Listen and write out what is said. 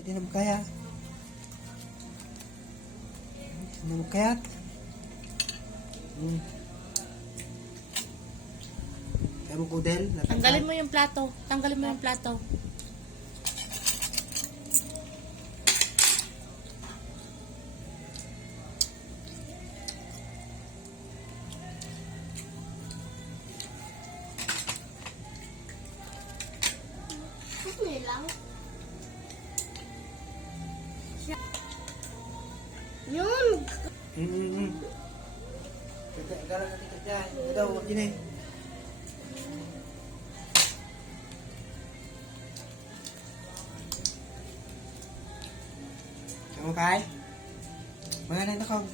Di na makaya. Di na makayat. Kaya mo kudel. Tanggalin mo yung plato. Tanggalin mo yung plato. Ano lang? Yun! Galang na kita dyan. Ito daw, wag yun eh. Kamu kay? Mga na ako.